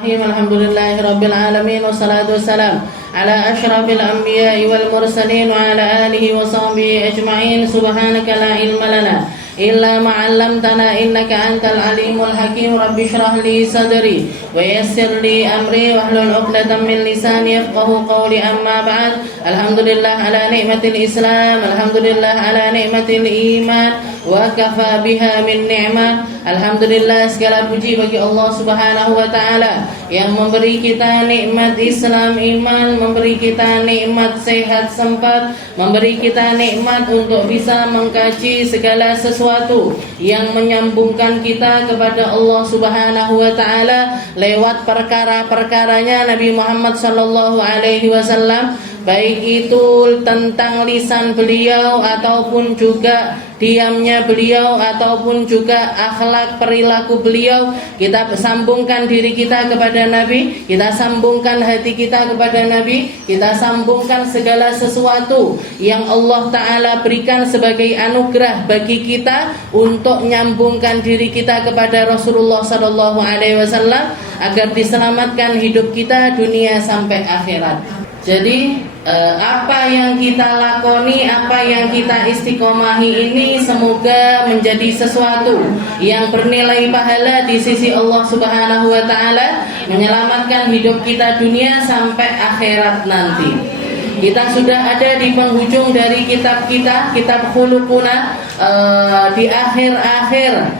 الحمد لله رب العالمين والصلاة والسلام على أشرف الأنبياء والمرسلين وعلى آله وصحبه أجمعين. سبحانك لا علم لنا إلا ما علمتنا إنك أنت العليم الحكيم. رب اشرح لي صدري ويسر لي أمري واحلل عقدة من لساني يفقهوا قولي. أما بعد. الحمد لله على نعمة الإسلام، الحمد لله على نعمة الإيمان وكفى بها من نعمة. Alhamdulillah, segala puji bagi Allah Subhanahu wa taala yang memberi kita nikmat Islam iman, memberi kita nikmat sehat sempat, memberi kita nikmat untuk bisa mengkaji segala sesuatu yang menyambungkan kita kepada Allah Subhanahu wa taala lewat perkara-perkaranya Nabi Muhammad sallallahu alaihi wasallam, baik itu tentang lisan beliau ataupun juga diamnya beliau ataupun juga akhlak perilaku beliau. Kita sambungkan diri kita kepada Nabi, kita sambungkan hati kita kepada Nabi, kita sambungkan segala sesuatu yang Allah Ta'ala berikan sebagai anugerah bagi kita untuk menyambungkan diri kita kepada Rasulullah Sallallahu Alaihi Wasallam agar diselamatkan hidup kita dunia sampai akhirat. Jadi apa yang kita lakoni, apa yang kita istiqomahi ini semoga menjadi sesuatu yang bernilai pahala di sisi Allah Subhanahu wa taala, menyelamatkan hidup kita dunia sampai akhirat nanti. Kita sudah ada di penghujung dari kitab kita, kitab Khuluquna, di akhir-akhir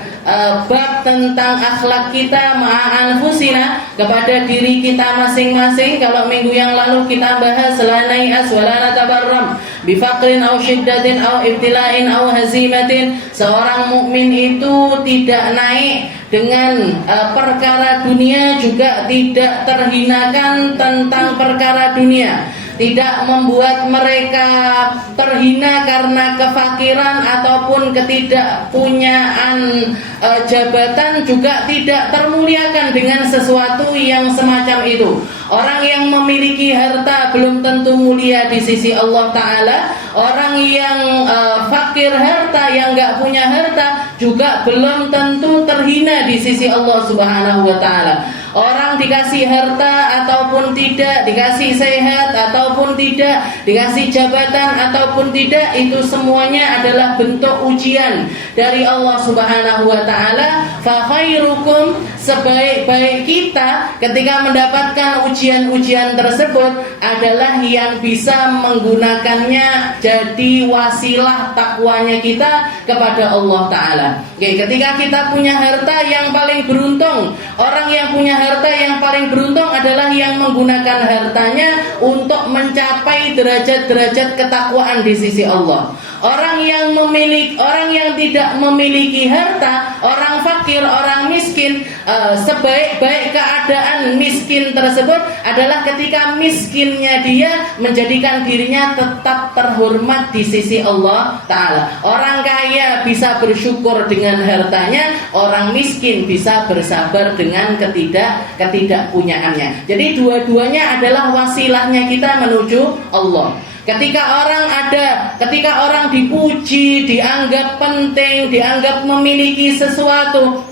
bab tentang akhlak kita ma'anfusina, kepada diri kita masing-masing. Kalau minggu yang lalu kita bahas la nai'as wa la natabarram bifaqrin aw syiddatin aw ibtila'in aw hazimatin. Seorang mukmin itu tidak naik dengan perkara dunia, juga tidak terhinakan tentang perkara dunia, tidak membuat mereka terhina karena kefakiran ataupun ketidakpunyaan jabatan, juga tidak termuliakan dengan sesuatu yang semacam itu. Orang yang memiliki harta belum tentu mulia di sisi Allah Ta'ala. Orang yang fakir harta, yang gak punya harta, juga belum tentu terhina di sisi Allah Subhanahu wa Ta'ala. Orang dikasih harta ataupun tidak, dikasih sehat ataupun tidak, dikasih jabatan ataupun tidak, itu semuanya adalah bentuk ujian dari Allah Subhanahu wa taala. Fa khairukum, sebaik-baik kita ketika mendapatkan ujian-ujian tersebut adalah yang bisa menggunakannya jadi wasilah takwanya kita kepada Allah Ta'ala. Oke, ketika kita punya harta, yang paling beruntung, orang yang punya harta yang paling beruntung adalah yang menggunakan hartanya untuk mencapai derajat-derajat ketakwaan di sisi Allah. Orang yang tidak memiliki harta, orang fakir, orang miskin, sebaik-baik keadaan miskin tersebut adalah ketika miskinnya dia menjadikan dirinya tetap terhormat di sisi Allah Ta'ala. Orang kaya bisa bersyukur dengan hartanya, orang miskin bisa bersabar dengan ketidakpunyaannya. Jadi dua-duanya adalah wasilahnya kita menuju Allah. Ketika orang dipuji, dianggap penting, dianggap memiliki sesuatu,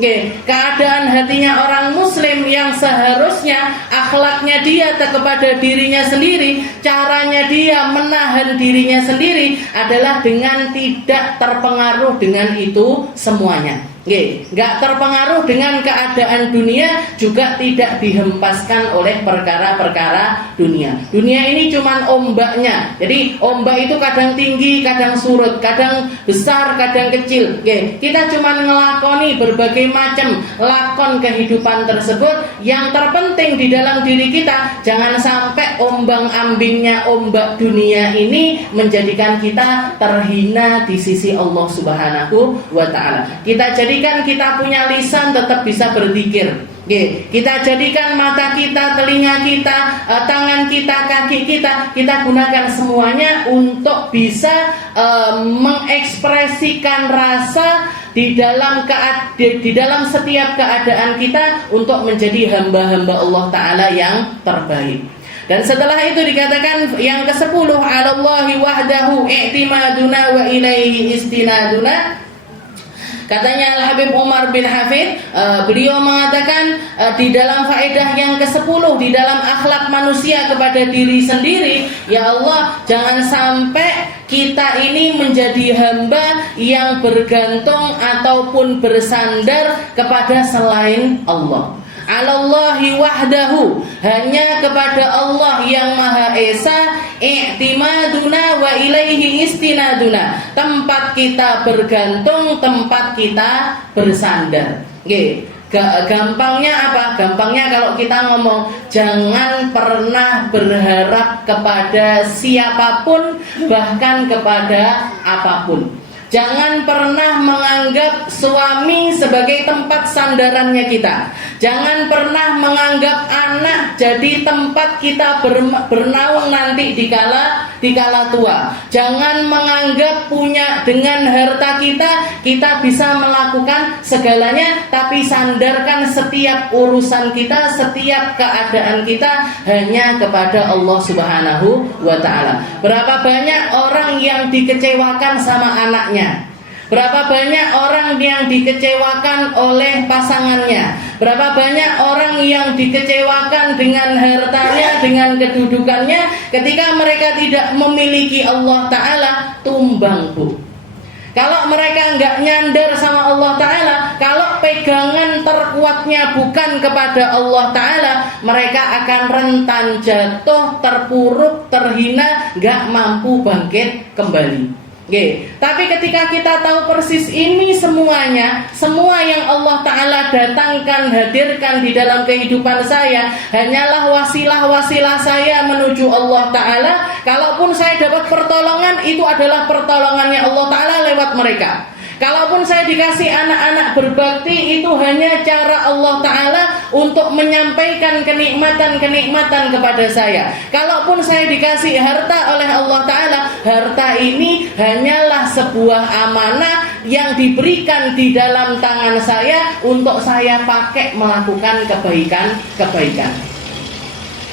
keadaan hatinya orang muslim yang seharusnya akhlaknya dia kepada dirinya sendiri, caranya dia menahan dirinya sendiri adalah dengan tidak terpengaruh dengan itu semuanya. Gak terpengaruh dengan keadaan dunia, juga tidak dihempaskan oleh perkara-perkara dunia. Dunia ini cuman ombaknya. Jadi ombak itu kadang tinggi, kadang surut, kadang besar, kadang kecil. Kita cuman ngelakoni berbagai macam lakon kehidupan tersebut. Yang terpenting di dalam diri kita, jangan sampai ombang-ambingnya ombak dunia ini menjadikan kita terhina di sisi Allah Subhanahu wa Ta'ala. Kita jadikan kita punya lisan tetap bisa berzikir. Kita jadikan mata kita, telinga kita, tangan kita, kaki kita gunakan semuanya untuk bisa mengekspresikan rasa di dalam setiap keadaan kita untuk menjadi hamba-hamba Allah Ta'ala yang terbaik. Dan setelah itu dikatakan yang ke-10, 'alallahi wahdahu i'timaduna wa ilaihi istinaduna. Katanya Al-Habib Umar bin Hafid, beliau mengatakan di dalam faedah yang ke-10 di dalam akhlak manusia kepada diri sendiri, ya Allah, jangan sampai kita ini menjadi hamba yang bergantung ataupun bersandar kepada selain Allah. Alallahi wahdahu, hanya kepada Allah yang Maha Esa, i'timaduna wa ilaihi istinaduna, tempat kita bergantung, tempat kita bersandar. Gampangnya apa? Gampangnya kalau kita ngomong, jangan pernah berharap kepada siapapun, bahkan kepada apapun. Jangan pernah menganggap suami sebagai tempat sandarannya kita. Jangan pernah menganggap anak jadi tempat kita bernaung nanti dikala tua. Jangan menganggap punya dengan harta kita bisa melakukan segalanya, tapi sandarkan setiap urusan kita, setiap keadaan kita hanya kepada Allah Subhanahu wa ta'ala. Berapa banyak orang yang dikecewakan sama anaknya? Berapa banyak orang yang dikecewakan oleh pasangannya? Berapa banyak orang yang dikecewakan dengan hartanya, dengan kedudukannya, ketika mereka tidak memiliki Allah Ta'ala, tumbang, Bu. Kalau mereka nggak nyandar sama Allah Ta'ala, kalau pegangan terkuatnya bukan kepada Allah Ta'ala, mereka akan rentan jatuh, terpuruk, terhina, nggak mampu bangkit kembali. Tapi ketika kita tahu persis ini semuanya, semua yang Allah Ta'ala datangkan, hadirkan di dalam kehidupan saya hanyalah wasilah-wasilah saya menuju Allah Ta'ala. Kalaupun saya dapat pertolongan, itu adalah pertolongannya Allah Ta'ala lewat mereka. Kalaupun saya dikasih anak-anak berbakti, itu hanya cara Allah Ta'ala untuk menyampaikan kenikmatan-kenikmatan kepada saya. Kalaupun saya dikasih harta oleh Allah Ta'ala, harta ini hanyalah sebuah amanah yang diberikan di dalam tangan saya untuk saya pakai melakukan kebaikan-kebaikan.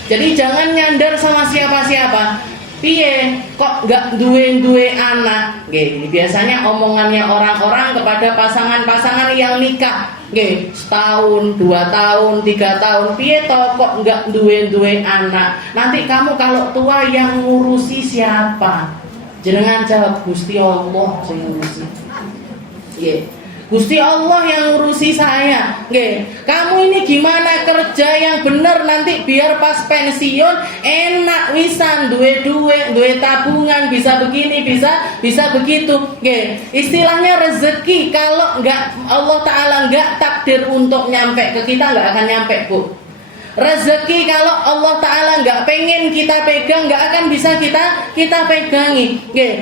Jadi jangan nyandar sama siapa-siapa. Piye kok gak duwe anak? Ini biasanya omongannya orang-orang kepada pasangan-pasangan yang nikah. Setahun, 2 tahun, 3 tahun. Piye toh kok gak duwe anak? Nanti kamu kalau tua yang ngurusi siapa? Jenengan jawab, Gusti Allah yang ngurusi. Gusti Allah yang ngurusi saya. Kamu ini gimana kerja yang benar nanti biar pas pensiun enak wisan, duwe tabungan, bisa begini, bisa begitu. Istilahnya rezeki kalau Allah Ta'ala nggak takdir untuk nyampe ke kita, nggak akan nyampe, Bu. Rezeki kalau Allah Ta'ala nggak pengen kita pegang, nggak akan bisa kita pegangi.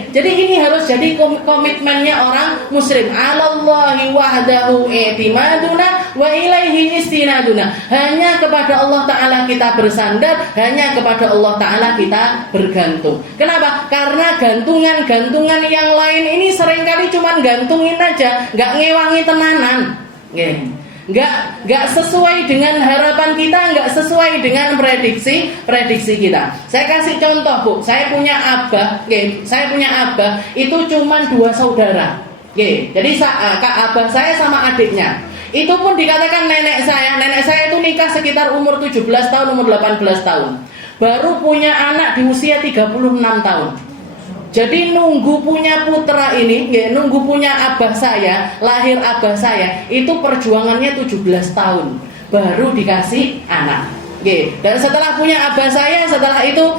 Jadi ini harus jadi komitmennya orang muslim. Alallahi wahdahu i'timaduna wa ilaihi istinaduna. Hanya kepada Allah Ta'ala kita bersandar, hanya kepada Allah Ta'ala kita bergantung. Kenapa? Karena gantungan-gantungan yang lain ini seringkali cuma gantungin aja, nggak ngewangi tenanan. Nggak sesuai dengan harapan kita, nggak sesuai dengan prediksi kita. Saya kasih contoh, Bu. Saya punya abah itu cuma 2 saudara. Jadi abah saya sama adiknya. Itu pun dikatakan nenek saya. Nenek saya itu nikah sekitar umur 17 tahun, umur 18 tahun. Baru punya anak di usia 36 tahun. Jadi nunggu punya putra ini, nunggu punya abah saya, lahir abah saya, itu perjuangannya 17 tahun baru dikasih anak. Dan setelah punya abah saya, setelah itu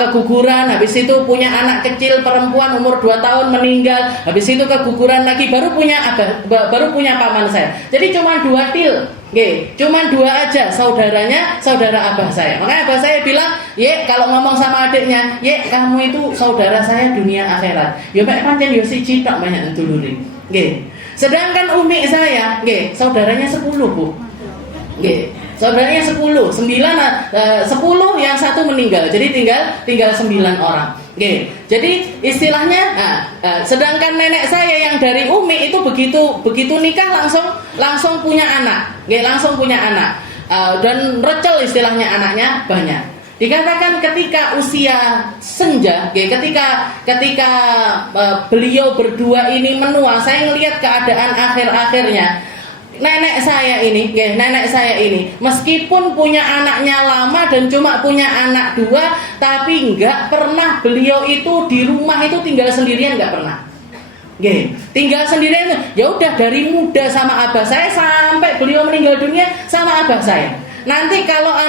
keguguran, habis itu punya anak kecil perempuan umur 2 tahun meninggal, habis itu keguguran lagi, baru punya paman saya. Jadi cuma 2 til. Cuma 2 aja saudara abah saya. Makanya abah saya bilang, kalau ngomong sama adiknya, kamu itu saudara saya dunia akhirat. Mek pancen yo siji tok banyak dulure. Sedangkan umi saya, saudaranya 10, Bu. Saudaranya 10 yang 1 meninggal. Jadi tinggal 9 orang. Jadi istilahnya sedangkan nenek saya yang dari umi itu begitu nikah langsung punya anak. Langsung punya anak. Dan recel istilahnya, anaknya banyak. Dikatakan ketika usia senja, ketika beliau berdua ini menua, saya ngelihat keadaan akhir-akhirnya. Nenek saya ini, meskipun punya anaknya lama dan cuma punya anak 2, tapi nggak pernah beliau itu di rumah itu tinggal sendirian, nggak pernah. Tinggal sendirian, ya udah dari muda sama abah saya sampai beliau meninggal dunia sama abah saya. Nanti kalau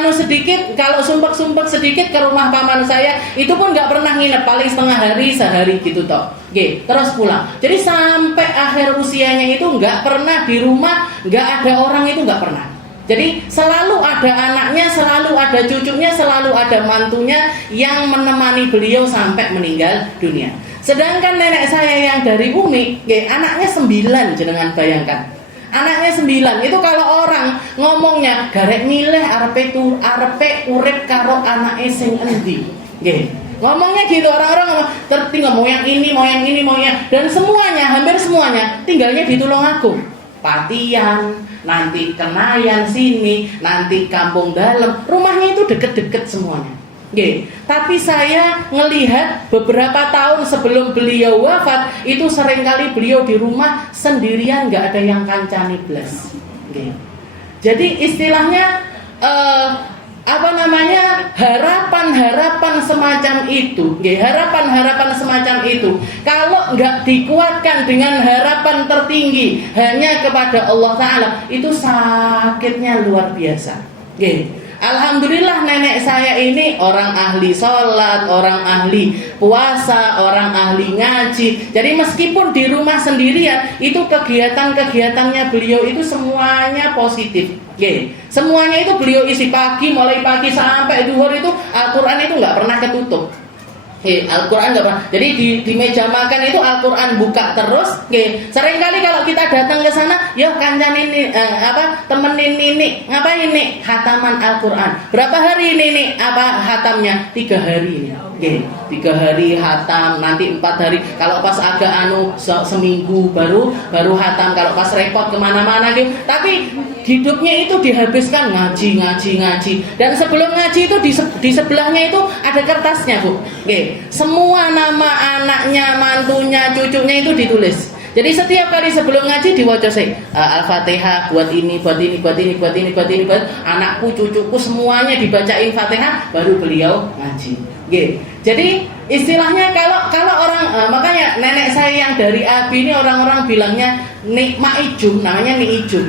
kalau sumpek sedikit ke rumah paman saya, itu pun nggak pernah nginep, paling setengah hari sehari gitu toh. Terus pulang. Jadi sampai akhir usianya itu nggak pernah di rumah, nggak ada orang, itu nggak pernah. Jadi selalu ada anaknya, selalu ada cucunya, selalu ada mantunya yang menemani beliau sampai meninggal dunia. Sedangkan nenek saya yang dari Umi, anaknya 9, jenengan bayangkan. Anaknya 9, itu kalau orang ngomongnya garek milih arepe urip karo anake sing endi. Ngomongnya gitu, orang-orang ngomong yang ini, mau yang ini, dan semuanya, hampir semuanya tinggalnya di Tulungagung. Patian, nanti Kenayan sini, nanti Kampung Dalem, rumahnya itu deket-deket semuanya. Tapi saya ngelihat beberapa tahun sebelum beliau wafat, itu seringkali beliau di rumah sendirian, nggak ada yang kancani blas. Jadi istilahnya harapan-harapan semacam itu, harapan-harapan semacam itu, kalau nggak dikuatkan dengan harapan tertinggi hanya kepada Allah Ta'ala, itu sakitnya luar biasa. Alhamdulillah nenek saya ini orang ahli sholat, orang ahli puasa, orang ahli ngaji. Jadi meskipun di rumah sendirian, itu kegiatan-kegiatannya beliau itu semuanya positif. Semuanya itu beliau isi mulai pagi sampai zuhur itu Al-Quran itu nggak pernah ketutup. Al-Quran nggak pernah. Jadi di meja makan itu Al-Quran buka terus. Seringkali kalau kita datang ke sana, yo kancanin temenin Nini, ngapain nih? Khataman Al-Quran. Berapa hari ini hatamnya? 3 hari ini. 3 hari hatam, nanti 4 hari. Kalau pas agak seminggu baru hatam. Kalau pas repot kemana-mana gitu. Tapi hidupnya itu dihabiskan ngaji. Dan sebelum ngaji itu di sebelahnya itu ada kertasnya, Bu. Semua nama anaknya, mantunya, cucunya itu ditulis. Jadi setiap kali sebelum ngaji diwaca Al-Fatihah, buat anakku, cucuku semuanya dibacain Fatihah, baru beliau ngaji. Jadi istilahnya kalau orang makanya nenek saya yang dari Abi ini orang-orang bilangnya Maijum, namanya Ijum.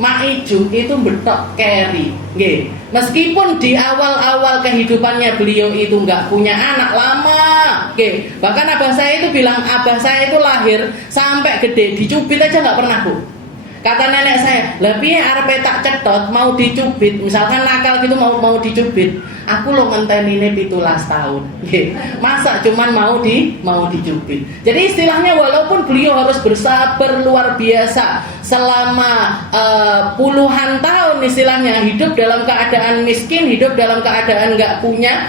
Maijum itu betok keri. Meskipun di awal-awal kehidupannya beliau itu nggak punya anak lama. Bahkan abah saya itu bilang abah saya itu lahir sampai gede dicubit aja nggak pernah, Bu. Kata nenek saya, lah piye arepe tak cetot mau dicubit, misalkan nakal gitu mau dicubit. Aku lo ngentenine 17 tahun. Masa cuman mau dicubit. Jadi istilahnya walaupun beliau harus bersabar luar biasa selama puluhan tahun istilahnya hidup dalam keadaan miskin, hidup dalam keadaan nggak punya,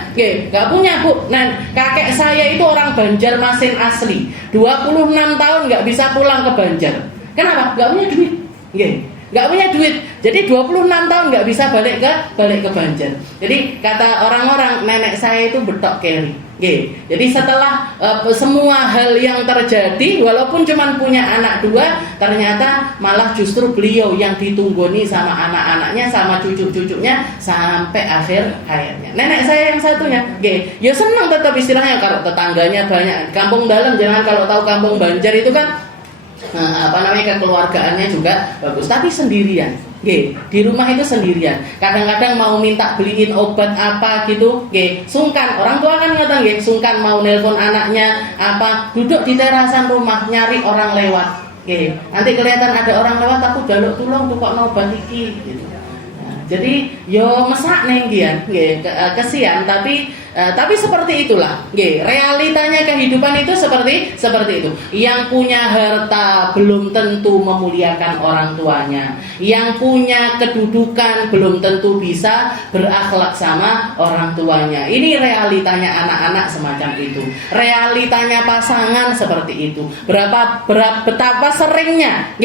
Bu. Nah, kakek saya itu orang Banjarmasin asli. 26 tahun nggak bisa pulang ke Banjar. Kenapa? Nggak punya duit. Nggak punya duit. Jadi 26 tahun nggak bisa balik ke Banjar. Jadi kata orang-orang nenek saya itu betok keri. Jadi setelah semua hal yang terjadi, walaupun cuma punya anak 2, ternyata malah justru beliau yang ditunggoni sama anak-anaknya, sama cucu-cucunya sampai akhir hayatnya. Nenek saya yang satunya, ya senang tetap istilahnya kalau tetangganya banyak. Kampung Dalem, jangan kalau tahu Kampung Banjar itu kan kekeluargaannya juga bagus, tapi sendirian. Di rumah itu sendirian. Kadang-kadang mau minta beliin obat apa gitu, sungkan. Orang tua kan ngatakan, sungkan mau nelpon anaknya duduk di terasan rumah nyari orang lewat. Nanti kelihatan ada orang lewat, aku jaluk tulung tuh kok obat iki gitu. Jadi yo mesak neng gian, kesian, tapi Tapi seperti itulah, realitanya kehidupan itu seperti itu. Yang punya harta belum tentu memuliakan orang tuanya. Yang punya kedudukan belum tentu bisa berakhlak sama orang tuanya. Ini realitanya anak-anak semacam itu. Realitanya pasangan seperti itu. Betapa seringnya,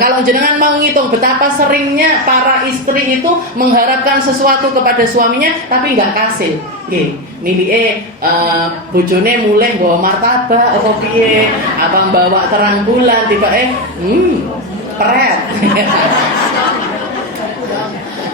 kalau jenengan mau ngitung betapa seringnya para istri itu mengharapkan sesuatu kepada suaminya tapi nggak kasih. Nilai bojone mulai bawa martabak atau piye, abang bawa terang bulan tiba peret.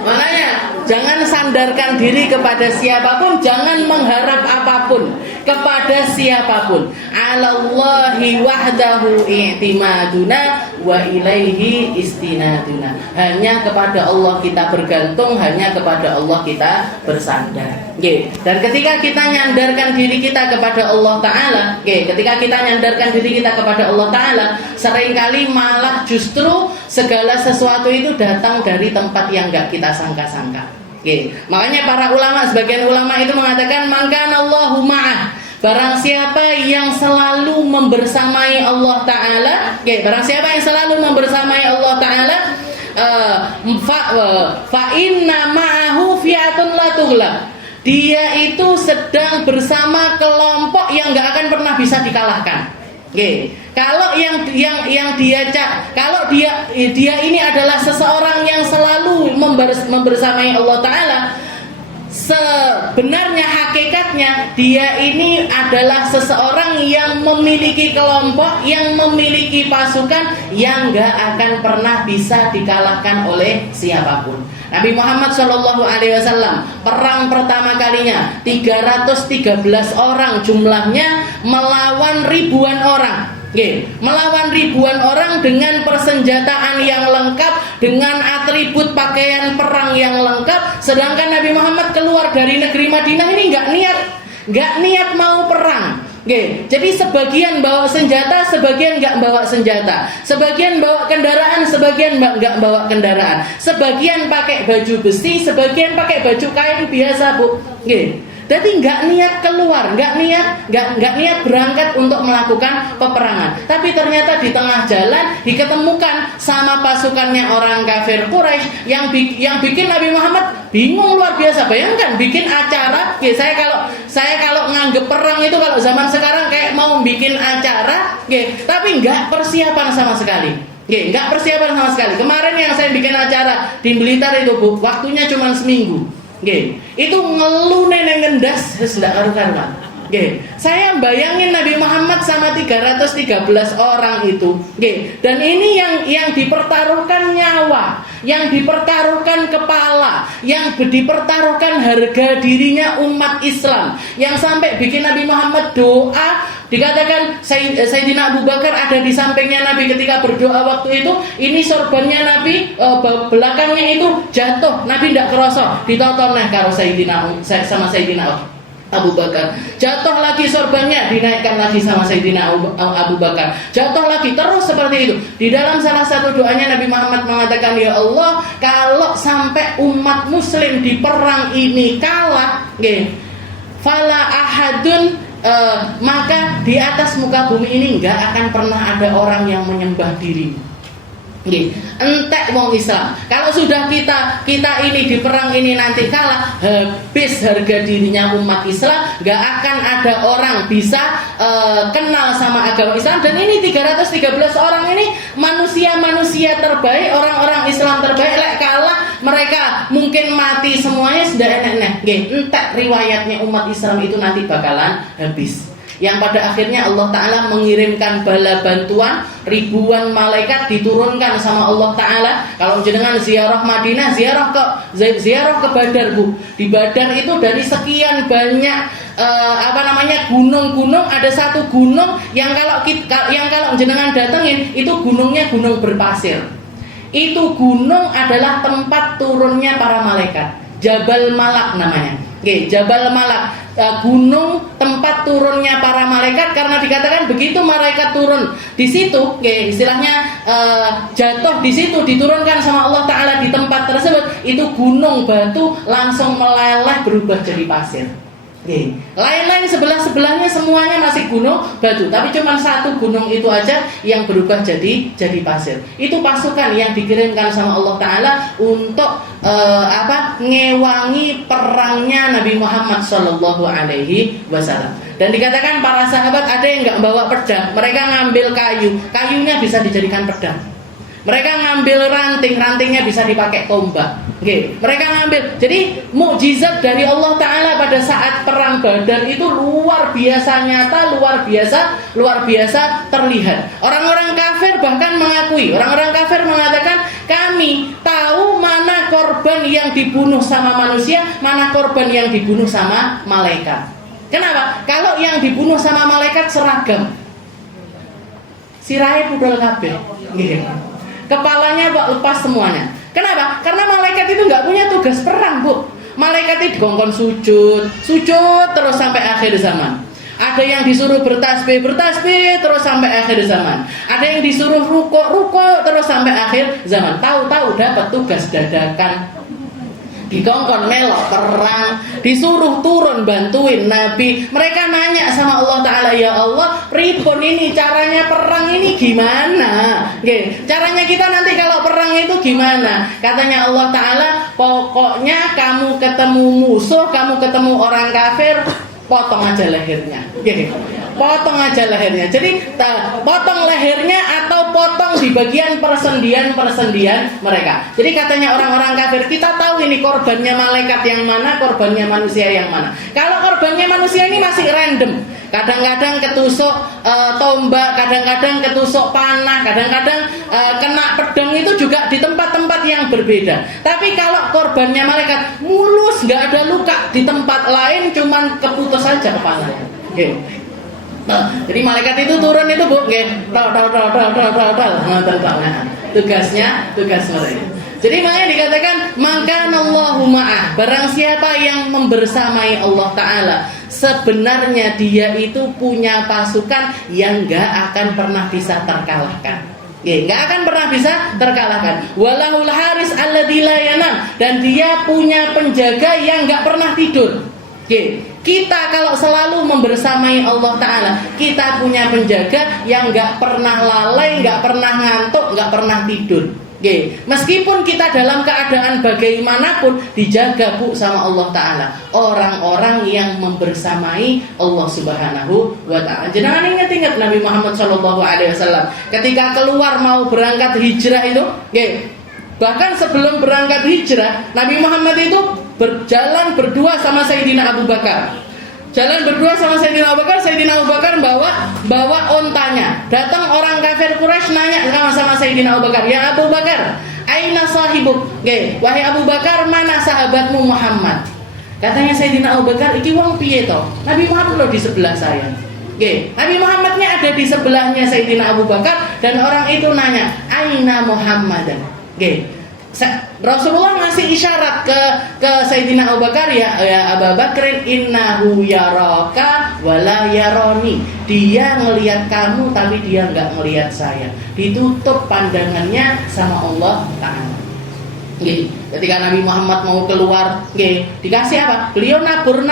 Makanya jangan sandarkan diri kepada siapapun, jangan mengharap apapun kepada siapapun. 'Alallahi wahdahu i'timaduna wa ilaihi istinaduna. Hanya kepada Allah kita bergantung, hanya kepada Allah kita bersandar. Dan ketika kita nyandarkan diri kita kepada Allah Ta'ala, seringkali malah justru segala sesuatu itu datang dari tempat yang gak kita sangka-sangka. Makanya para ulama, sebagian ulama itu mengatakan man kanallahu ma'ah, barang siapa yang selalu membersamai Allah Ta'ala, barang siapa yang selalu membersamai Allah Ta'ala, fa inna ma'ahu fi'atun la tughlab. Dia itu sedang bersama kelompok yang gak akan pernah bisa dikalahkan. Kalau kalau dia ini adalah seseorang yang selalu membersamai Allah Ta'ala, sebenarnya hakikatnya dia ini adalah seseorang yang memiliki kelompok, yang memiliki pasukan yang gak akan pernah bisa dikalahkan oleh siapapun. Nabi Muhammad SAW perang pertama kalinya 313 orang jumlahnya melawan ribuan orang. Melawan ribuan orang dengan persenjataan yang lengkap, dengan atribut pakaian perang yang lengkap. Sedangkan Nabi Muhammad keluar dari negeri Madinah ini nggak niat mau perang. Jadi sebagian bawa senjata, sebagian nggak bawa senjata, sebagian bawa kendaraan, sebagian nggak bawa kendaraan, sebagian pakai baju besi, sebagian pakai baju kain biasa, Bu. Jadi nggak niat keluar, nggak niat berangkat untuk melakukan peperangan. Tapi ternyata di tengah jalan diketemukan sama pasukannya orang kafir Quraisy yang bikin Nabi Muhammad bingung luar biasa. Bayangkan bikin acara, saya kalau nganggep perang itu kalau zaman sekarang kayak mau bikin acara, tapi nggak persiapan sama sekali. Nggak persiapan sama sekali. Kemarin yang saya bikin acara di Blitar itu, Bu, waktunya cuma seminggu. Itu ngeluh neneng ngendas sudah karu-karuan. Saya bayangin Nabi Muhammad sama 313 orang itu. Dan ini yang dipertaruhkan nyawa, yang dipertaruhkan kepala, yang dipertaruhkan harga dirinya umat Islam, yang sampai bikin Nabi Muhammad doa. Dikatakan Sayyidina Abu Bakar ada di sampingnya Nabi ketika berdoa waktu itu. Ini sorbannya Nabi, belakangnya itu jatuh, Nabi tidak kerasa, ditoton karo Sayyidina Abu Bakar. Jatuh lagi sorbannya, dinaikkan lagi sama Sayyidina Abu Bakar. Jatuh lagi, terus seperti itu. Di dalam salah satu doanya Nabi Muhammad mengatakan, ya Allah, kalau sampai umat muslim di perang ini kalah, fala ahadun, maka di atas muka bumi ini nggak akan pernah ada orang yang menyembah diri. Entek wong Islam. Kalau sudah kita ini di perang ini nanti kalah, habis harga dirinya umat Islam, nggak akan ada orang bisa kenal sama agama Islam. Dan ini 313 orang ini manusia terbaik, orang-orang Islam terbaik. Lek kalah mereka mungkin mati semuanya, sudah enak. Entek riwayatnya umat Islam itu nanti bakalan habis. Yang pada akhirnya Allah Ta'ala mengirimkan bala bantuan, ribuan malaikat diturunkan sama Allah Ta'ala. Kalau jenengan ziarah Madinah, ziarah ke Badar, Bu. Di Badar itu dari sekian banyak gunung-gunung, ada satu gunung yang kalau jenengan datengin itu gunungnya gunung berpasir. Itu gunung adalah tempat turunnya para malaikat. Jabal Malak namanya. Jabal Malak, gunung tempat turunnya para malaikat, karena dikatakan begitu malaikat turun di situ, istilahnya jatuh di situ, diturunkan sama Allah Ta'ala di tempat tersebut, itu gunung batu langsung meleleh berubah jadi pasir. Lain-lain sebelah-sebelahnya semuanya masih gunung batu, tapi cuma satu gunung itu aja yang berubah jadi pasir. Itu pasukan yang dikirimkan sama Allah Ta'ala untuk ngewangi perangnya Nabi Muhammad Sallallahu Alaihi Wasallam. Dan dikatakan para sahabat ada yang nggak bawa pedang, mereka ngambil kayunya bisa dijadikan pedang. Mereka ngambil rantingnya bisa dipakai tombak. Mereka ngambil. Jadi mukjizat dari Allah Ta'ala pada saat perang Badar itu luar biasa nyata, luar biasa terlihat. Orang-orang kafir bahkan mengakui, orang-orang kafir mengatakan, kami tahu mana korban yang dibunuh sama manusia, mana korban yang dibunuh sama malaikat. Kenapa? Kalau yang dibunuh sama malaikat seragam, sirahe budal kabeh. Kepalanya lepas semuanya. Kenapa? Karena malaikat itu nggak punya tugas perang, Bu. Malaikat itu dikongkon sujud terus sampai akhir zaman. Ada yang disuruh bertasbih terus sampai akhir zaman. Ada yang disuruh rukuk terus sampai akhir zaman. Tahu-tahu dapat tugas dadakan. Dikongkon melok perang, disuruh turun bantuin Nabi. Mereka nanya sama Allah Ta'ala, ya Allah, pripun ini caranya perang ini gimana? Caranya kita nanti kalau perang itu gimana? Katanya Allah Ta'ala, pokoknya kamu ketemu musuh, kamu ketemu orang kafir, potong aja lehernya. Potong aja lehernya. Jadi potong lehernya atau potong di bagian persendian mereka. Jadi katanya orang-orang kafir, kita tahu ini korbannya malaikat yang mana, korbannya manusia yang mana. Kalau korbannya manusia ini masih random. Kadang-kadang ketusuk tombak, kadang-kadang ketusuk panah, kadang-kadang kena pedang, itu juga di tempat-tempat yang berbeda. Tapi kalau korbannya malaikat mulus, nggak ada luka di tempat lain, cuman keputus saja kepalanya. Jadi malaikat itu turun itu, Bu, tugas mereka. Jadi makanya dikatakan makanallahu ma'ah, barang siapa yang membersamai Allah Ta'ala, sebenarnya dia itu punya pasukan yang gak akan pernah bisa terkalahkan. Gak akan pernah bisa terkalahkan. Walahul haris alladzi la yanam, dan dia punya penjaga yang gak pernah tidur. Kita kalau selalu membersamai Allah Ta'ala, kita punya penjaga yang gak pernah lalai, gak pernah ngantuk, gak pernah tidur. Meskipun kita dalam keadaan bagaimanapun, dijaga, Bu, sama Allah Ta'ala. Orang-orang yang membersamai Allah Subhanahu wa Ta'ala. Jangan ingat Nabi Muhammad SAW ketika keluar mau berangkat hijrah itu, bahkan sebelum berangkat hijrah, Nabi Muhammad itu berjalan berdua sama Sayyidina Abu Bakar. Sayyidina Abu Bakar bawa ontanya. Datang orang kafir Quraisy nanya sama Sayyidina Abu Bakar, "Ya Abu Bakar, aina sahibuk?" Wahai Abu Bakar, mana sahabatmu Muhammad? Katanya Sayyidina Abu Bakar, "Iki wong piye to? Nabi Muhammad loh di sebelah saya." Nabi Muhammadnya ada di sebelahnya Sayyidina Abu Bakar, dan orang itu nanya, "Aina Muhammadan?" Rasulullah ngasih isyarat ke Sayyidina Abu Bakar, ya Abu Bakrin, innahu yaraka wala yaroni. Dia ngelihat kamu tapi dia enggak ngelihat saya. Ditutup pandangannya sama Allah Ta'ala. Ketika Nabi Muhammad mau keluar, dikasih apa? Beliau nabur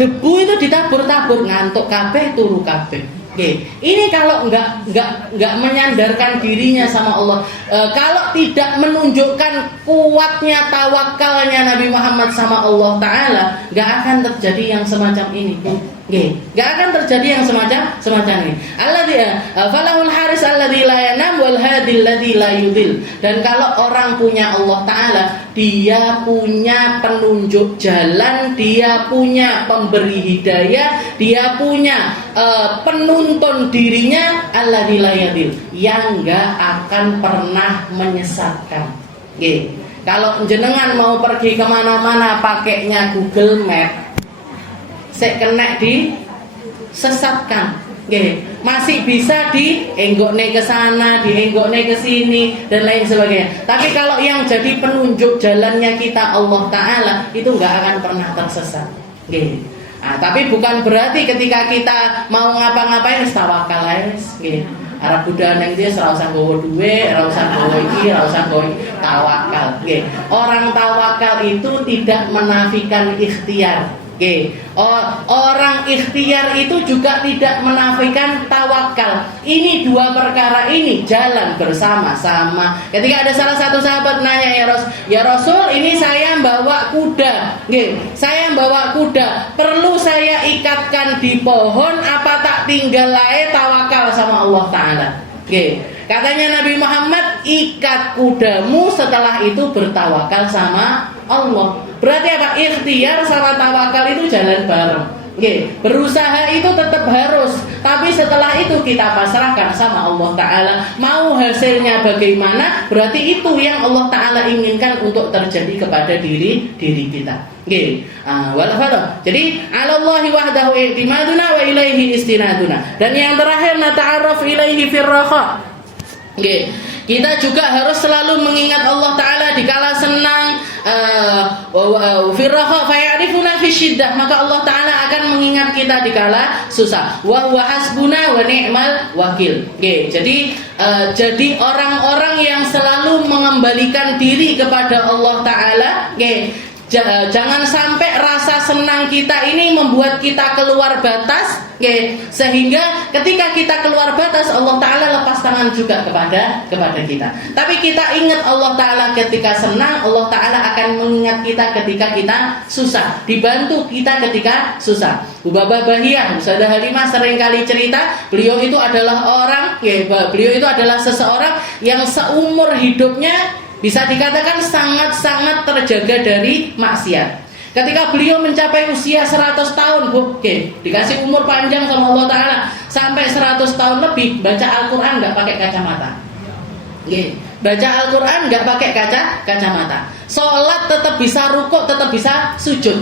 debu itu ditabur-tabur, ngantuk kabeh, turu kabeh. Ini kalau nggak menyandarkan dirinya sama Allah, kalau tidak menunjukkan kuatnya tawakalnya Nabi Muhammad sama Allah Ta'ala, nggak akan terjadi yang semacam ini, nggak akan terjadi yang semacam ini. Falahul haris alladzi la yanam wal hadil ladzi la yudhil. Dan kalau orang punya Allah Ta'ala, dia punya penunjuk jalan, dia punya pemberi hidayah, dia punya penuntun dirinya, alladzi la yudhil, yang enggak akan pernah menyesatkan. Kalau jenengan mau pergi kemana-mana pakainya Google Map, saya kena disesatkan. Masih bisa dienggokne ke sana, dienggokne ke sini, dan lain sebagainya. Tapi kalau yang jadi penunjuk jalannya kita Allah Ta'ala, itu nggak akan pernah tersesat. Tapi bukan berarti ketika kita mau ngapa-ngapain tawakal, Arab budal nang dia ora usah nggawa dhuwit, ora usah nggawa iki, ora usah nggawa tawakal. Nggih. Orang tawakal itu tidak menafikan ikhtiar. Oke, orang ikhtiar itu juga tidak menafikan tawakal. Ini dua perkara ini jalan bersama-sama. Ketika ada salah satu sahabat nanya, ya Rasul, ini saya bawa kuda. Oke, saya bawa kuda. Perlu saya ikatkan di pohon apa tak tinggal ae tawakal sama Allah Ta'ala? Oke, katanya Nabi Muhammad, ikat kudamu, setelah itu bertawakal sama Allah. Berarti apa? Ikhtiar sama tawakal itu jalan bareng. Oke, berusaha itu tetap harus, tapi setelah itu kita pasrahkan sama Allah Ta'ala. Mau hasilnya bagaimana, berarti itu yang Allah Ta'ala inginkan untuk terjadi kepada diri kita. Oke, jadi alallahi wahdahu i'timaduna wa ilaihi istinaduna. Dan yang terakhir, nata'arraf ilaihi firraha. Oke, kita juga harus selalu mengingat Allah Ta'ala dikala senang, firraha fayarifuna fi syiddah, maka Allah Ta'ala akan mengingat kita dikala susah. Wa huwa hasbuna wa ni'mal wakil. Oke, jadi orang-orang yang selalu mengembalikan diri kepada Allah Ta'ala. Oke, jangan sampai rasa senang kita ini membuat kita keluar batas, sehingga ketika kita keluar batas Allah Ta'ala lepas tangan juga kepada kita. Tapi kita ingat Allah Ta'ala ketika senang, Allah Ta'ala akan mengingat kita ketika kita susah, dibantu kita ketika susah. Ubabah Bahiyah, Ustazah Halimah sering kali cerita, beliau itu adalah seseorang yang seumur hidupnya bisa dikatakan sangat-sangat terjaga dari maksiat. Ketika beliau mencapai usia 100 tahun, dikasih umur panjang sama Allah Ta'ala sampai 100 tahun lebih, baca Al-Quran gak pakai kacamata. Baca Al-Quran gak pakai kacamata. Sholat tetap bisa rukuk, tetap bisa sujud.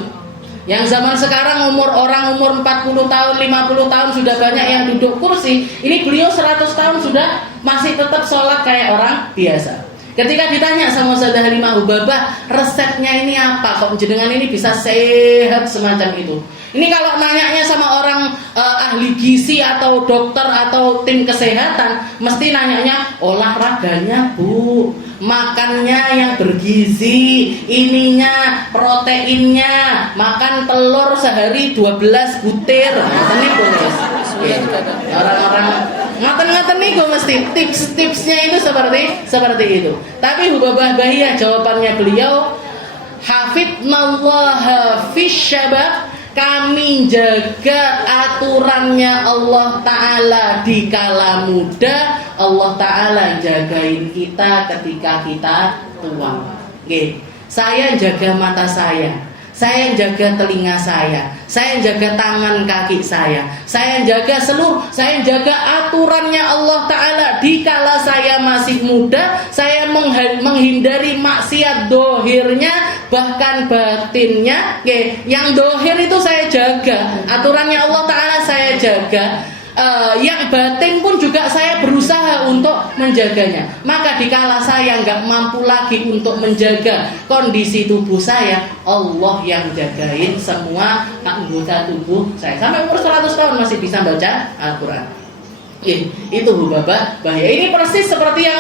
Yang zaman sekarang orang umur 40 tahun, 50 tahun sudah banyak yang duduk kursi. Ini beliau 100 tahun sudah masih tetap sholat kayak orang biasa. Ketika ditanya sama Ustazah Halimah, Ubabah, resepnya ini apa? Kok jenengan ini bisa sehat semacam itu? Ini kalau nanyanya sama orang ahli gizi atau dokter atau tim kesehatan, mesti nanyanya olahraganya, Bu, makannya yang bergizi, ininya, proteinnya, makan telur sehari 12 butir. Ini boleh. Orang-orang ngaten-ngaten nih gue mesti tips-tipsnya itu seperti itu. Tapi Ubabah Bahiyah jawabannya beliau, hafidnallaha fisyabab, kami jaga aturannya Allah Ta'ala di kala muda, Allah Ta'ala jagain kita ketika kita tua. Saya jaga mata saya jaga telinga saya jaga tangan kaki saya jaga saya jaga aturannya Allah Ta'ala di kala saya masih muda. Saya menghindari maksiat dohirnya, bahkan batinnya. Yang dohir itu saya jaga, aturannya Allah Ta'ala saya jaga. Yang batin pun juga saya berusaha untuk menjaganya. Maka dikala saya nggak mampu lagi untuk menjaga kondisi tubuh saya, Allah yang jagain semua anggota tubuh saya. Sampai umur 100 tahun masih bisa baca Al-Quran. Itu Ubabah Bahiyah. Ini persis seperti yang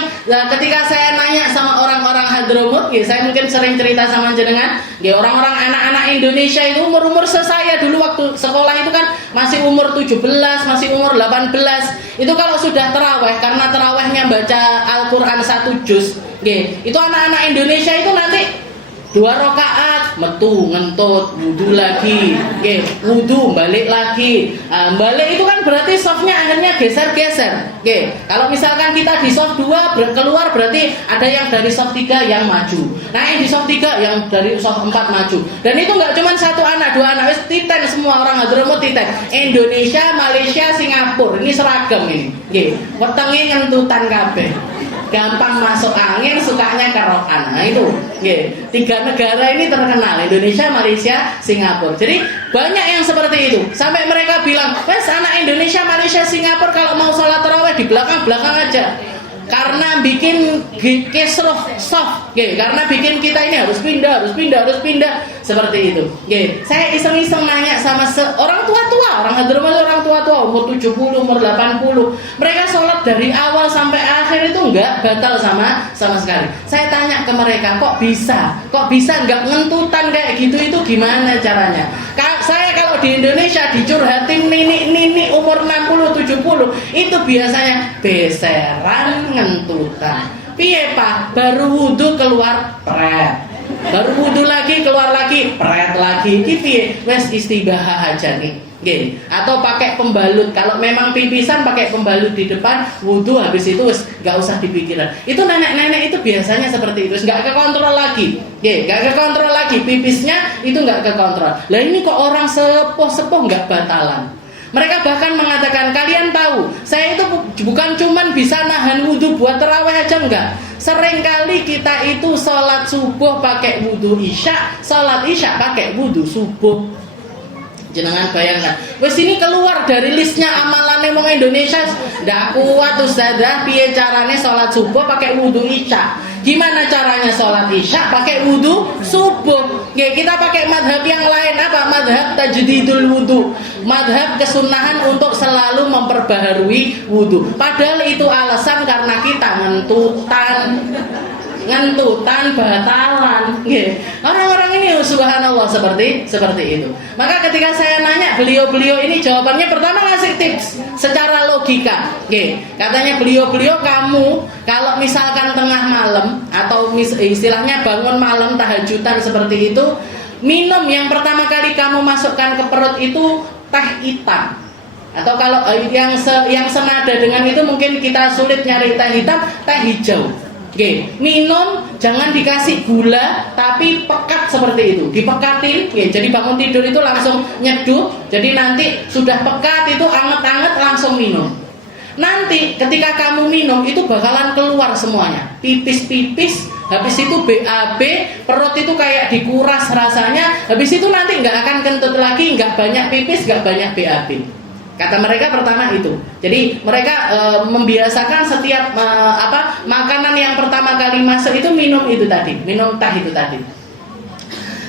ketika saya nanya sama orang-orang Hadramut, saya mungkin sering cerita sama jenengan, orang-orang anak-anak Indonesia itu umur saya dulu waktu sekolah itu kan masih umur 17, masih umur 18. Itu kalau sudah terawih, karena terawihnya baca Al-Quran 1 juz, itu anak-anak Indonesia itu nanti 2 rakaat metu ngentut, wudu lagi, wudu balik lagi. Balik itu kan berarti softnya akhirnya geser-geser. Kalau misalkan kita di soft 2 keluar, berarti ada yang dari soft 3 yang maju. Nah, yang di soft 3 yang dari soft 4 maju. Dan itu nggak cuma 1 anak, 2 anak, wis titen semua orang Hadramut titen. Indonesia, Malaysia, Singapura, ini seragam ini. Wetenge ngentutan kabeh. Gampang masuk angin, sukanya kerokan. Nah itu, 3 negara ini terkenal, Indonesia, Malaysia, Singapura. Jadi banyak yang seperti itu. Sampai mereka bilang, wes anak Indonesia, Malaysia, Singapura kalau mau sholat tarawih di belakang aja. karena bikin kisruh soft, karena bikin kita ini harus pindah seperti itu. Saya iseng-iseng nanya sama orang tua-tua, orang Hadramaut, orang tua-tua umur 70, umur 80. Mereka sholat dari awal sampai akhir itu enggak batal sama sekali. Saya tanya ke mereka, kok bisa enggak ngentutan kayak gitu, itu gimana caranya? Saya kalau di Indonesia dicurhatin nini umur 60, 70 itu biasanya beseran ngentutan. Piye Pak? Baru wudhu keluar pret, baru wudhu lagi keluar lagi pret lagi. Iki piye? Wes istibahah aja nih. Atau pakai pembalut. Kalau memang pipisan pakai pembalut di depan, wudhu habis itu wes nggak usah dipikiran. Itu nenek-nenek itu biasanya seperti itu, nggak kekontrol lagi. Nggak kekontrol lagi pipisnya itu nggak kekontrol. Lah ini kok orang sepuh nggak batalan. Mereka bahkan mengatakan, kalian tahu, saya itu bukan cuman bisa nahan wudhu buat terawih aja, enggak. Seringkali kita itu sholat subuh pakai wudhu isya, sholat isya pakai wudhu subuh. Jenengan bayangkan, wes ini keluar dari listnya amalan wong Indonesia, ndak kuat ustazah, piye carane sholat subuh pakai wudhu isya. Gimana caranya sholat isya pakai wudhu subuh? Kita pakai madhab yang lain, apa? Madhab tajdidul wudhu, madhab kesunahan untuk selalu memperbaharui wudhu. Padahal itu alasan karena kita ngentutan batalan. Orang-orang ini subhanallah seperti itu. Maka ketika saya nanya beliau ini jawabannya pertama ngasih tips secara logika. Katanya beliau kamu kalau misalkan tengah malam atau istilahnya bangun malam tahajudan seperti itu, minum yang pertama kali kamu masukkan ke perut itu teh hitam. Atau kalau yang senada dengan itu mungkin kita sulit nyari teh hitam, teh hijau. Minum jangan dikasih gula tapi pekat seperti itu, dipekatin. Jadi bangun tidur itu langsung nyeduh. Jadi nanti sudah pekat itu anget-anget langsung minum. Nanti ketika kamu minum itu bakalan keluar semuanya, pipis-pipis. Habis itu BAB, perut itu kayak dikuras rasanya. Habis itu nanti nggak akan kentut lagi, nggak banyak pipis, nggak banyak BAB. Kata mereka pertama itu. Jadi mereka membiasakan setiap makanan yang pertama kali masuk itu minum itu tadi, minum teh itu tadi.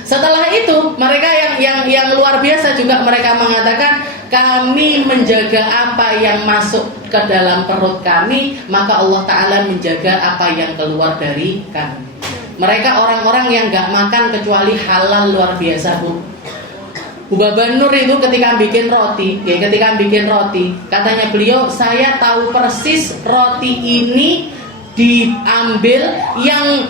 Setelah itu mereka yang luar biasa juga, mereka mengatakan kami menjaga apa yang masuk ke dalam perut kami, maka Allah Ta'ala menjaga apa yang keluar dari kami. Mereka orang-orang yang gak makan kecuali halal luar biasa, Bu. Baba Nur itu ketika bikin roti, katanya beliau, saya tahu persis roti ini diambil yang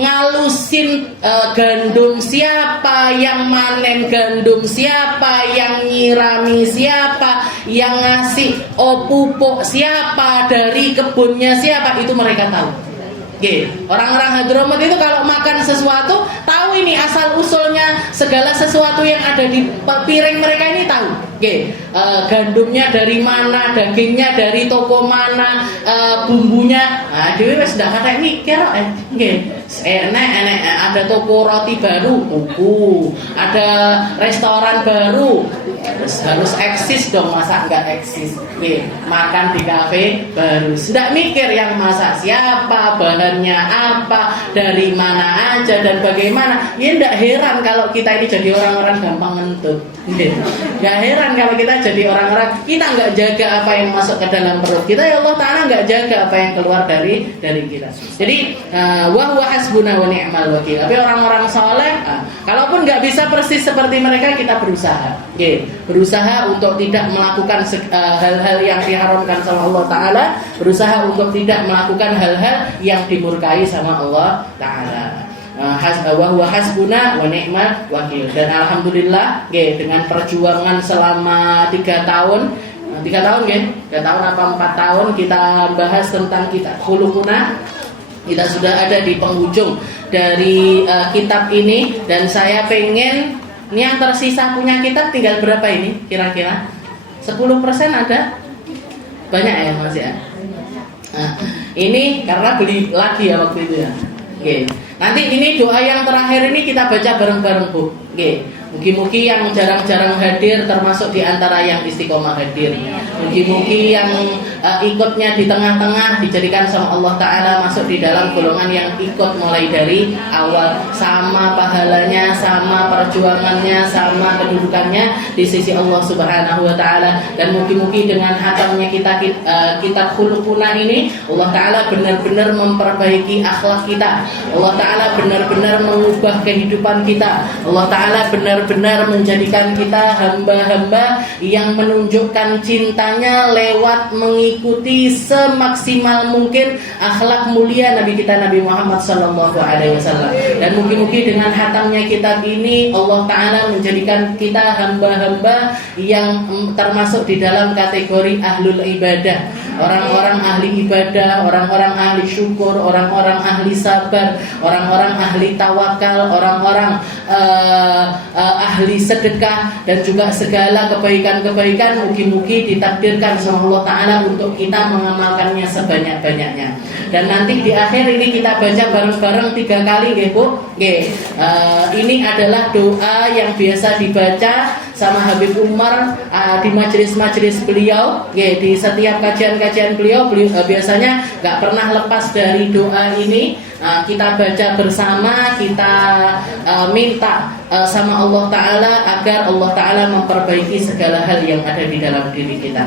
ngalusin gandum siapa, yang manen gandum siapa, yang nyirami siapa, yang ngasih pupuk siapa, dari kebunnya siapa, itu mereka tahu. Orang-orang Hadramaut itu kalau makan sesuatu tahu ini asal usulnya, segala sesuatu yang ada di piring mereka ini tahu. Gandumnya dari mana, dagingnya dari toko mana, bumbunya. Dewi wis ndak kate mikir kok. Enek ada toko roti baru, tuku. Ada restoran baru, harus eksis dong, masa enggak eksis. Makan di kafe baru. Ndak mikir yang masak siapa, bahannya apa, dari mana aja dan bagaimana. Ya ndak heran kalau kita ini jadi orang-orang gampang ngentut. Nggak heran kalau kita jadi orang-orang, kita nggak jaga apa yang masuk ke dalam perut kita, ya Allah Ta'ala nggak jaga apa yang keluar dari kita. Jadi wa huwa hasbuna wa ni'mal wakil. Tapi orang-orang soleh, kalaupun nggak bisa persis seperti mereka, kita berusaha untuk tidak melakukan hal-hal yang diharamkan sama Allah Ta'ala, berusaha untuk tidak melakukan hal-hal yang dimurkai sama Allah Ta'ala. Wa huwa hasbuna wa ni'mal wakil. Dan alhamdulillah dengan perjuangan selama 3 tahun 3 tahun apa 4 tahun kita bahas tentang kitab khuluquna, kita sudah ada di penghujung dari kitab ini. Dan saya pengen, ini yang tersisa punya kitab tinggal berapa ini kira-kira? 10% ada? Banyak ya Mas ya? Ini karena beli lagi ya waktu itu ya. Nanti ini doa yang terakhir ini kita baca bareng-bareng, Bu. Mugi-mugi yang jarang-jarang hadir termasuk di antara yang istiqomah hadir. Mugi-mugi yang ikutnya di tengah-tengah dijadikan sama Allah Ta'ala masuk di dalam golongan yang ikut mulai dari awal, sama pahalanya, sama perjuangannya, sama kedudukannya di sisi Allah Subhanahu wa Ta'ala. Dan mugi-mugi dengan hatamnya kitab Khuluquna ini, Allah Ta'ala benar-benar memperbaiki akhlak kita. Allah Ta'ala benar-benar mengubah kehidupan kita. Allah Ta'ala benar-benar menjadikan kita hamba-hamba yang menunjukkan cintanya lewat mengikuti semaksimal mungkin akhlak mulia Nabi kita Nabi Muhammad SAW. Dan mungkin-mungkin dengan hatamnya kitab ini, Allah Ta'ala menjadikan kita hamba-hamba yang termasuk di dalam kategori ahlul ibadah, orang-orang ahli ibadah, orang-orang ahli syukur, orang-orang ahli sabar, orang-orang ahli tawakal, orang-orang ahli sedekah, dan juga segala kebaikan-kebaikan mugi-mugi ditakdirkan sama Allah Ta'ala untuk kita mengamalkannya sebanyak-banyaknya. Dan nanti di akhir ini kita baca bareng-bareng 3 kali nggih Bu. Ini adalah doa yang biasa dibaca sama Habib Umar di majelis-majelis beliau. Di setiap kajian-kajian beliau biasanya nggak pernah lepas dari doa ini. Kita baca bersama, kita minta sama Allah Ta'ala agar Allah Ta'ala memperbaiki segala hal yang ada di dalam diri kita.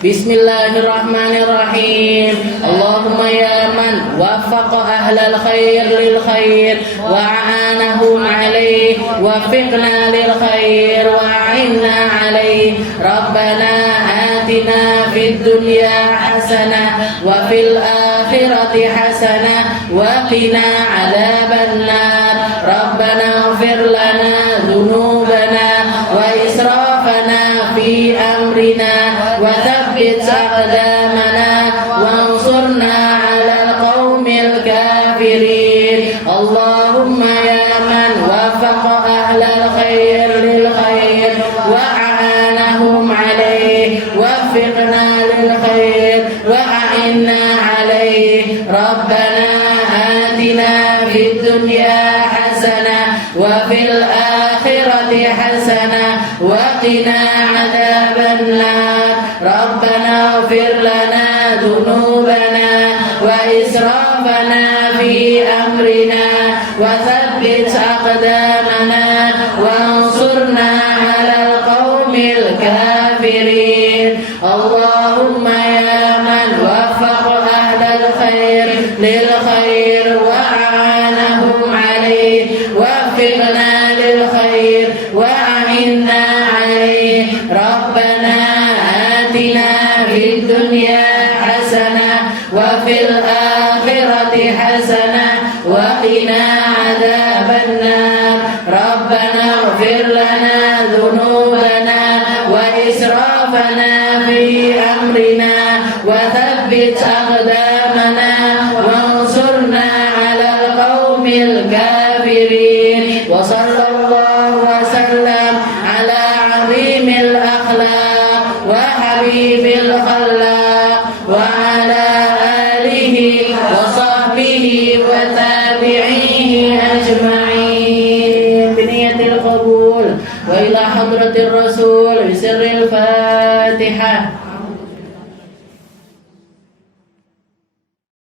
Bismillahirrahmanirrahim. Allahumma ya man waffaqa ahlal khair lil khair wa a'anahum alaih waffiqna lil khair wa a'inna alaih. Rabbana atina fid dunya hasanah wa fil akhirati hasanah wa qina adzaban nar. Rabbana ighfir lana dhunubana wa israfana fi amrina wa thabbit aqdamana wansurna 'alal qaumil kafirin. Allahumma ya man waffaqa ahlal khair lil khair wa a'anahum 'alaih waffiqna lil khair wa a'inna 'alaih. Rabbana atina fid dunya hasanah wa fil akhirati hasanah wa qina adzaban nar. Rabbana ighfir lana dhunubana wa israfana fi amrina wa thabbit aqdamana wansurna 'alal qaumil kafirin. Allahumma ya man waffaqa ahlal khair lil khair wa a'anahum 'alaih waffiqna lil khair wa a'inna 'alaih. Rabbana atina fid dunya hasanah wa fil akhirati hasanah wa qina adzaban nar. Rabbana ighfir lana dhunubana wa israfana fi amrina wa thabbit aqdamana wansurna 'alal qaumil kafirin. Wa sallallahu wa sallam ala 'azimil akhlaq wa habibil khallaq wa ala alihi wa sahbihi wa tabi'ihi ajma'in bi niyatil qabul wa ila hadratir rasul